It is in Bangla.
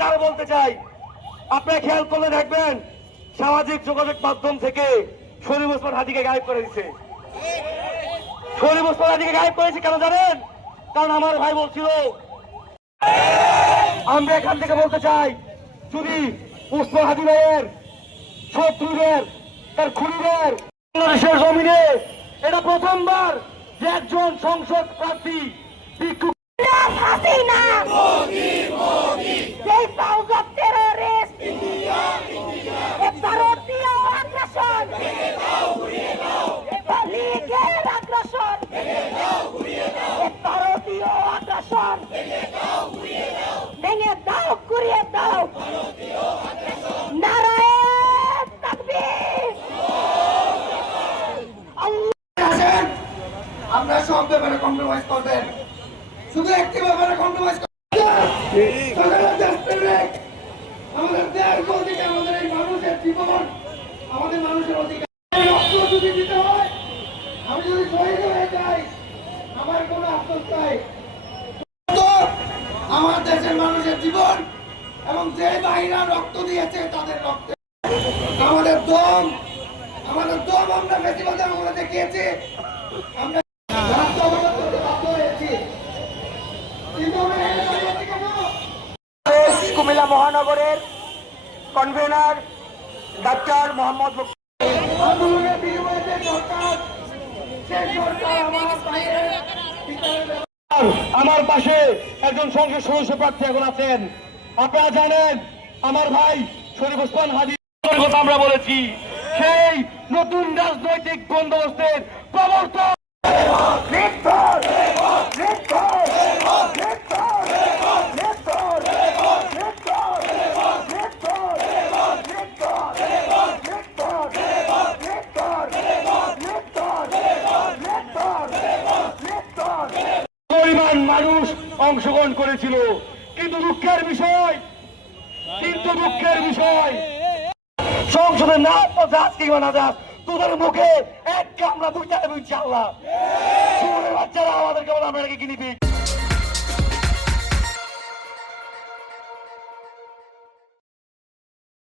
আপনাদেরকে আরো বলতে চাই, আপনারা খেয়াল করলে দেখবেন সামাজিক যোগাযোগ মাধ্যম থেকে শরীফ ওসমান হাদিকে গায়েব করে দিচ্ছে। শরীফ ওসমান হাদিকে গায়েব করেছে কেন জানেন? কারণ আমার ভাই বলছিল, আমরা এখান থেকে বলতে চাই, যদি ওসমান হাদি ভাইয়ের শত্রুদের, তার খুনিদের বাংলাদেশের জমিনে এটা প্রথমবার যে একজন সংসদ প্রার্থী ভিক্ষুক Hasina they bounds of terrorists a ভারতীয় আগ্রাসন লীগের আগ্রাসন ভারতীয় আগ্রাসন ভেঙে দাও ঘুরিয়ে দাও নারায়ণ তাকবীর আমরা সব ব্যাপারে কম্প্রোমাইজ করবেন, শুধু একটি ব্যাপারে কম্প্রোমাইজ করবেন, আমাদের দেশ অধিকার, আমাদের এই মানুষের জীবন, আমাদের মানুষের অধিকার। রক্ত যদি দিতে হয়, আমি যদি শহীদ হয়ে যাই, আমার কোনো আফসোস নাই। আমার দেশের মানুষের জীবন এবং যে বাহিরা রক্ত দিয়েছে তাদের রক্তে আমাদের দম আমরা ফেস্টিভালে আমরা দেখিয়েছি, আমরা কুমিল্লা মহানগরের কনভেনার ডাক্তার মোহাম্মদ আন্দোলনের বিনিময়ে যে সরকার, সেই সরকার আমার পাশে একজন সংসদ সদস্য প্রার্থী এখন আছেন। আপনারা জানেন আমার ভাই শরীফ ওসমান হাদির কথা আমরা বলেছি, সেই নতুন রাজনৈতিক বন্দোবস্তের প্রবর্তক পরিমাণ মানুষ অংশগ্রহণ করেছিল, কিন্তু দুঃখের বিষয় সংসদে না তো যাস কিংবা না যাস, তোদের মুখে এক কামড়া দুইটা ইনশাআল্লাহ। বাচ্চারা আমাদেরকে বলে আমরা নাকি গিনিপিগ।